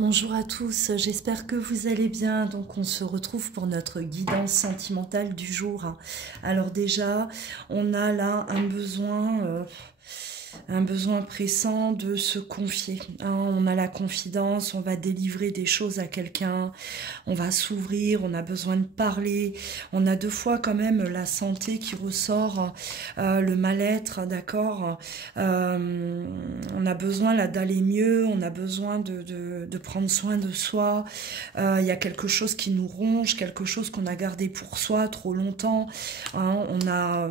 Bonjour à tous, j'espère que vous allez bien. Donc on se retrouve pour notre guidance sentimentale du jour. Alors déjà, on a là un besoin pressant de se confier. On a la confidence, on va délivrer des choses à quelqu'un, on va s'ouvrir, on a besoin de parler. On a deux fois quand même la santé qui ressort, le mal-être, d'accord. On a besoin là d'aller mieux, on a besoin de prendre soin de soi. Il y a quelque chose qui nous ronge, quelque chose qu'on a gardé pour soi trop longtemps. On a...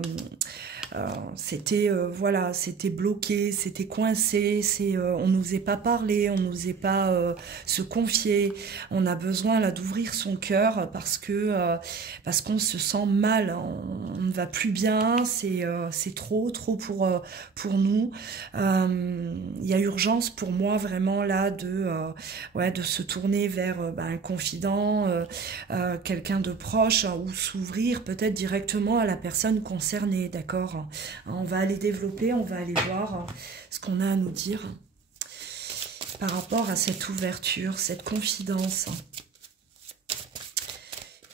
voilà, c'était bloqué, c'était coincé, on n'osait pas parler, on n'osait pas se confier. On a besoin là d'ouvrir son cœur parce qu'on se sent mal, on ne va plus bien, c'est trop pour nous. Il y a urgence pour moi vraiment là de se tourner vers un confident, quelqu'un de proche, ou s'ouvrir peut-être directement à la personne concernée, d'accord. On va aller développer, on va aller voir ce qu'on a à nous dire par rapport à cette ouverture, cette confidence,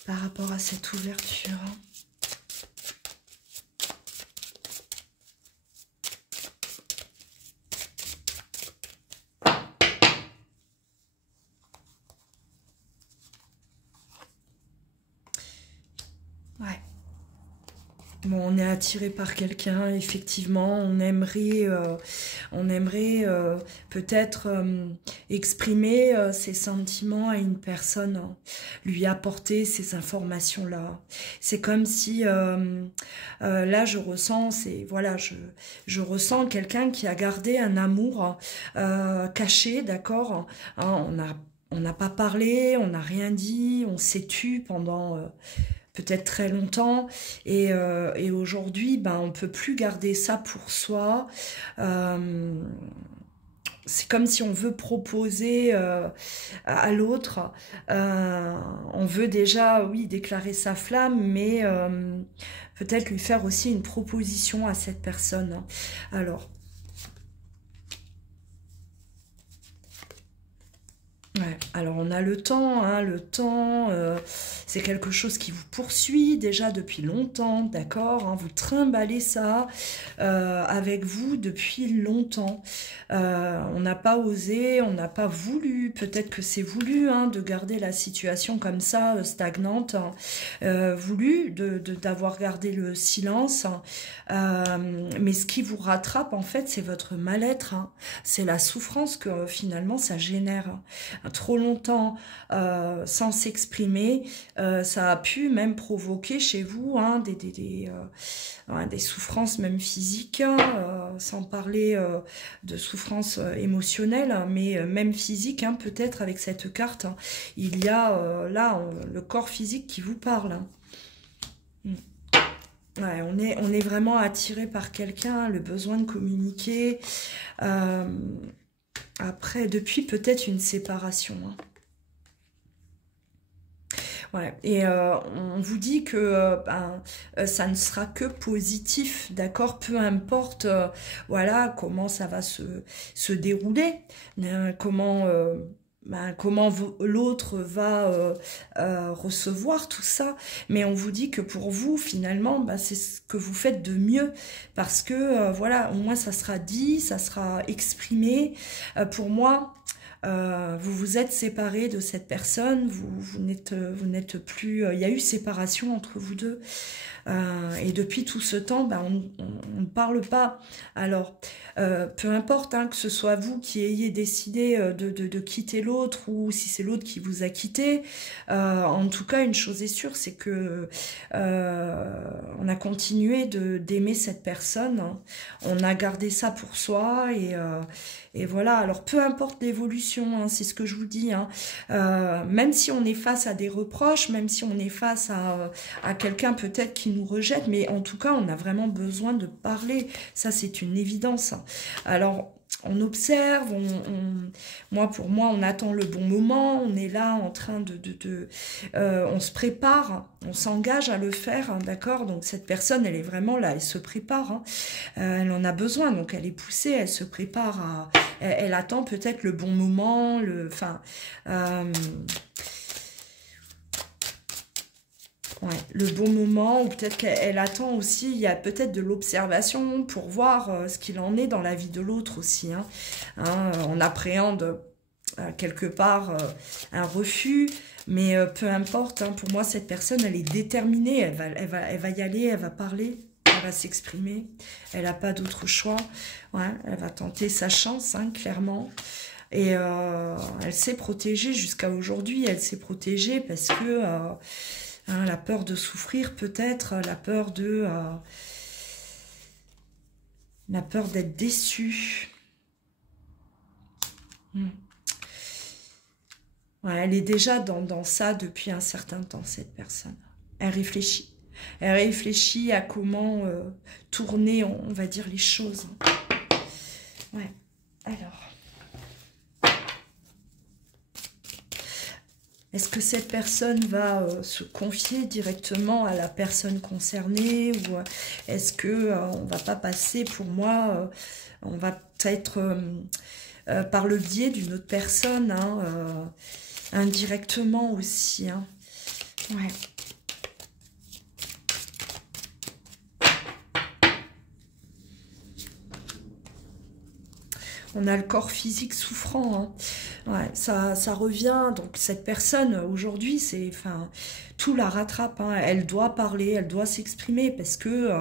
par rapport à cette ouverture. Ouais. Bon, on est attiré par quelqu'un, effectivement, on aimerait peut-être exprimer ses sentiments à une personne, lui apporter ces informations-là. C'est comme si, là, je ressens, voilà, je ressens quelqu'un qui a gardé un amour caché, d'accord. On n'a pas parlé, on n'a rien dit, on s'est tu pendant... peut-être très longtemps, et aujourd'hui, on peut plus garder ça pour soi. C'est comme si on veut proposer à l'autre, on veut déjà, oui, déclarer sa flamme, mais peut-être lui faire aussi une proposition à cette personne. Alors, ouais, alors on a le temps, c'est quelque chose qui vous poursuit déjà depuis longtemps, d'accord, vous trimballez ça avec vous depuis longtemps. On n'a pas osé, on n'a pas voulu, peut-être que c'est voulu de garder la situation comme ça, stagnante, voulu d'avoir gardé le silence, mais ce qui vous rattrape en fait, c'est votre mal-être, c'est la souffrance que finalement ça génère. Trop longtemps sans s'exprimer, ça a pu même provoquer chez vous des souffrances même physiques, sans parler de souffrances émotionnelles, mais même physiques, peut-être avec cette carte, il y a là le corps physique qui vous parle. Ouais, on est vraiment attiré par quelqu'un, le besoin de communiquer. Après, depuis peut-être une séparation. Ouais. Et on vous dit que ça ne sera que positif, d'accord, peu importe voilà, comment ça va se dérouler, comment l'autre va recevoir tout ça, mais on vous dit que pour vous, finalement, c'est ce que vous faites de mieux, parce que, voilà, au moins ça sera dit, ça sera exprimé. Pour moi, vous vous êtes séparés de cette personne, vous n'êtes plus... il y a eu séparation entre vous deux, et depuis tout ce temps, on ne parle pas. Alors, peu importe que ce soit vous qui ayez décidé de quitter l'autre, ou si c'est l'autre qui vous a quitté, en tout cas, une chose est sûre, c'est que on a continué d'aimer cette personne, on a gardé ça pour soi, et voilà. Alors, peu importe l'évolution, c'est ce que je vous dis, même si on est face à des reproches, même si on est face à quelqu'un peut-être qui nous rejette, mais en tout cas, on a vraiment besoin de parler. Ça, c'est une évidence. Alors, on observe, moi pour moi, on attend le bon moment, on est là en train on se prépare, on s'engage à le faire, hein, d'accord? Donc cette personne, elle est vraiment là, elle se prépare, hein, elle en a besoin, donc elle est poussée, elle se prépare elle attend peut-être le bon moment, ouais, le bon moment, ou peut-être qu'elle attend aussi, il y a peut-être de l'observation pour voir ce qu'il en est dans la vie de l'autre aussi. Hein. On appréhende quelque part un refus, mais peu importe, hein, pour moi cette personne elle est déterminée, elle va y aller, elle va parler, elle va s'exprimer, elle n'a pas d'autre choix, ouais, elle va tenter sa chance, hein, clairement. Et elle s'est protégée jusqu'à aujourd'hui, elle s'est protégée parce que la peur de souffrir peut-être, la peur d'être déçue. Ouais, elle est déjà dans ça depuis un certain temps, cette personne. Elle réfléchit. Elle réfléchit à comment tourner, on va dire, les choses. Ouais, alors... Est-ce que cette personne va se confier directement à la personne concernée, ou est-ce que on va pas passer, pour moi, on va peut-être par le biais d'une autre personne, hein, indirectement aussi. Hein. Ouais. On a le corps physique souffrant, hein. Ouais, ça revient, donc cette personne, aujourd'hui, tout la rattrape, hein. Elle doit parler, elle doit s'exprimer, parce que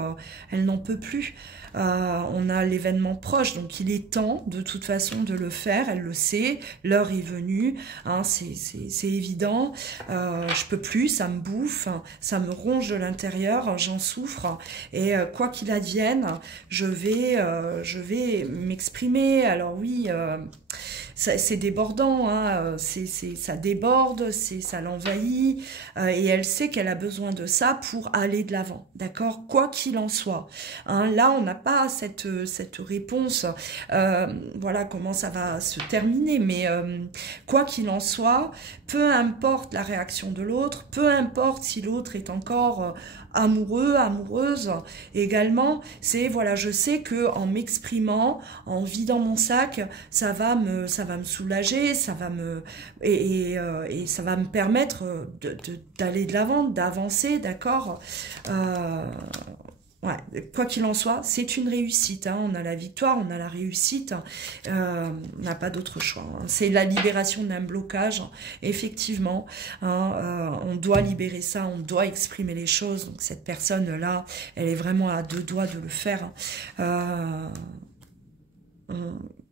elle n'en peut plus. On a l'événement proche, donc il est temps, de toute façon, de le faire, elle le sait, l'heure est venue, hein, c'est évident, je peux plus, ça me bouffe, ça me ronge de l'intérieur, j'en souffre, et quoi qu'il advienne, je vais m'exprimer. Alors oui, c'est débordant, hein, ça déborde, ça l'envahit, et elle sait qu'elle a besoin de ça pour aller de l'avant, d'accord, quoi qu'il en soit. Hein, là, on n'a pas cette réponse, voilà comment ça va se terminer, mais quoi qu'il en soit, peu importe la réaction de l'autre, peu importe si l'autre est encore amoureux, amoureuse, également, c'est, voilà, je sais que en m'exprimant, en vidant mon sac, ça va me soulager, ça va et ça va me permettre d'aller de l'avant, d'avancer, d'accord. Ouais, quoi qu'il en soit, c'est une réussite, hein. On a la victoire, on a la réussite, on n'a pas d'autre choix, hein. C'est la libération d'un blocage, effectivement, hein, on doit libérer ça, on doit exprimer les choses, donc cette personne-là, elle est vraiment à deux doigts de le faire.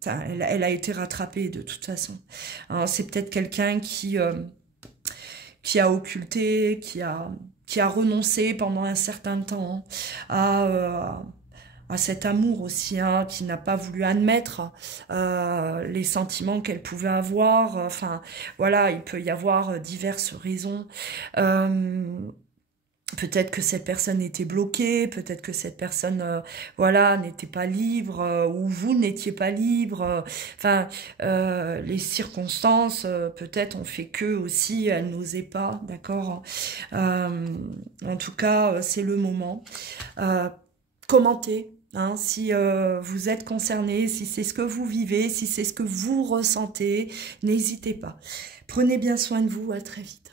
Elle a été rattrapée de toute façon. C'est peut-être quelqu'un qui a occulté, qui a renoncé pendant un certain temps à cet amour aussi, hein, qui n'a pas voulu admettre les sentiments qu'elle pouvait avoir. Enfin, voilà, il peut y avoir diverses raisons. Peut-être que cette personne était bloquée, peut-être que cette personne, voilà, n'était pas libre, ou vous n'étiez pas libre. Enfin, les circonstances, peut-être, ont fait que aussi, elle n'osait pas, d'accord. En tout cas, c'est le moment. Commentez. Hein, si vous êtes concerné, si c'est ce que vous vivez, si c'est ce que vous ressentez, n'hésitez pas. Prenez bien soin de vous, à très vite.